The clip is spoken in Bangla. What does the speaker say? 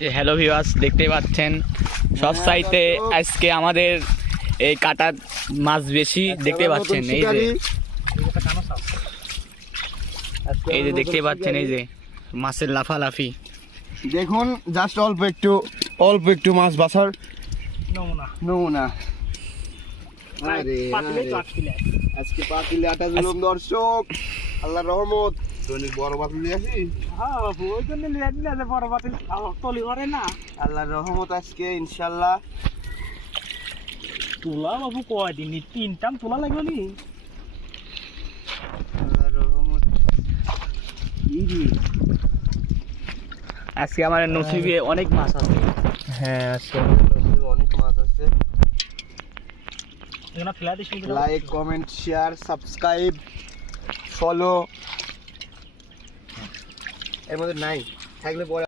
হ্যালো ভিউয়ার্স, দেখতে পাচ্ছেন সব সাইতে আজকে আমাদের এই কাটার মাছ বেশি দেখতে পাচ্ছেন। এই যে দেখতে পাচ্ছেন এই যে মাছের লাফালাফি দেখুন, জাস্ট অল্প একটু মাছ বাছার নমুনা। আজকে পাতিলে 28 জুলুম দর্শক, আল্লাহর রহমত। দৈনিক বড় পাতিল নিয়ে আসি, আল্লাহর রহমত আজকে ইনশাল্লাহ। তোলা বাবু কয়দিন তিনটাম তোলা লাগলো নি। আল্লাহর রহমত। আজকে আমার নসিবে অনেক মাছ আছে। হ্যাঁ, আজকে নসিবে অনেক মাছ আছে। Like, comment, share, subscribe, follow এর মধ্যে নাই থাকলে পরে